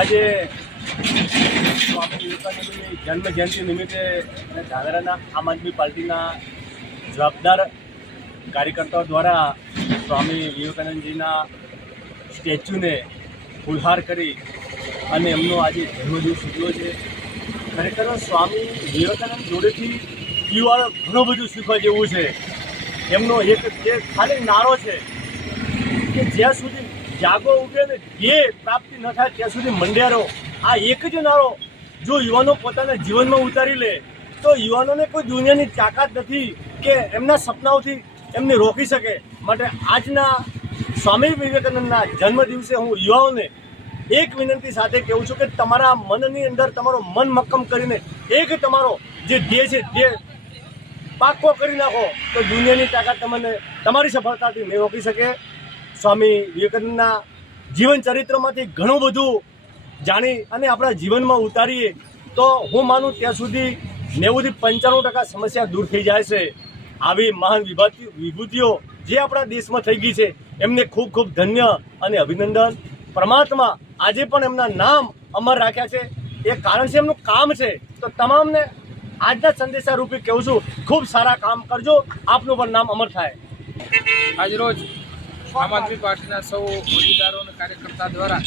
આજે સ્વામી વિવેકાનંદની જન્મ જયંતિ નિમિત્તે ધાનેરાના આમ આદમી પાર્ટીના જવાબદાર કાર્યકર્તાઓ દ્વારા સ્વામી વિવેકાનંદજીના સ્ટેચ્યુને ફૂલહાર કરી અને એમનો આજે જન્મદિવસ ઉજવ્યો છે. ખરેખર સ્વામી વિવેકાનંદ જોડેથી યુવાનો ઘણું બધું શીખવા જેવું છે. એમનો એક જે ખાલી નારો છે કે જ્યાં સુધી જાગો ઉઠે ને ધ્યેય પ્રાપ્તિ ન થાય ત્યાં સુધી મંડ્યા રહો. આ એક જ નારો જો યુવાનો પોતાના જીવનમાં ઉતારી લે તો યુવાનોને કોઈ દુનિયાની તાકાત નથી કે એમના સપનાઓથી એમને રોકી શકે. માટે આજના સ્વામી વિવેકાનંદના જન્મદિવસે હું યુવાઓને એક વિનંતી સાથે કહું છું કે તમારા મનની અંદર તમારો મન મક્કમ કરીને એક તમારો જે ધ્યેય છે તે પાક્કો કરી નાખો તો દુનિયાની તાકાત તમને તમારી સફળતાથી નહીં રોકી શકે. સ્વામી વિવેકાનંદના જીવન ચરિત્રમાંથી ઘણું બધું જાણી અને આપણા જીવનમાં ઉતારીએ તો હું માનું ત્યાં સુધી 90-95% સમસ્યા દૂર થઈ જાય છે. આવી મહાન વિભૂતિઓ જે આપણા દેશમાં થઈ ગઈ છે એમને ખૂબ ખૂબ ધન્ય અને અભિનંદન. પરમાત્મા આજે પણ એમના નામ અમર રાખ્યા છે. એ કારણ છે એમનું કામ છે. તો તમામને આજના સંદેશા રૂપે કહું છું, ખૂબ સારા કામ કરજો, આપનું પણ નામ અમર થાય. આજરોજ આમ આદમી પાર્ટીના સૌ હોદ્દેદારો અને કાર્યકર્તા દ્વારા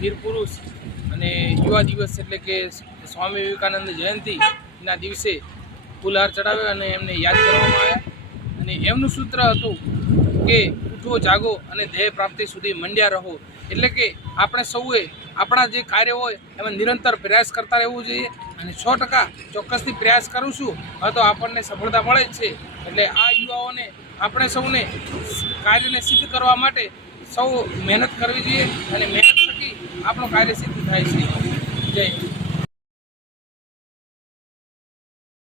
વીર પુરુષ અને યુવા દિવસ એટલે કે સ્વામી વિવેકાનંદ જયંતિના દિવસે ફૂલહાર ચડાવ્યો અને એમને યાદ કરવામાં આવ્યા. અને એમનું સૂત્ર હતું કે ઉઠો જાગો અને ધ્યેય પ્રાપ્તિ સુધી મંડ્યા રહો. એટલે કે આપણે સૌએ આપણા જે કાર્ય હોય એમાં નિરંતર પ્રયાસ કરતા રહેવું જોઈએ અને 100% ચોક્કસથી પ્રયાસ કરીશું તો આપણને સફળતા મળે જ છે. એટલે આ યુવાઓને આપણે સૌને કાર્યને સિદ્ધ કરવા માટે સૌ મહેનત કરવી જોઈએ અને મહેનત થકી આપણું કાર્ય સિદ્ધ થાય છે. જય હિન્દ.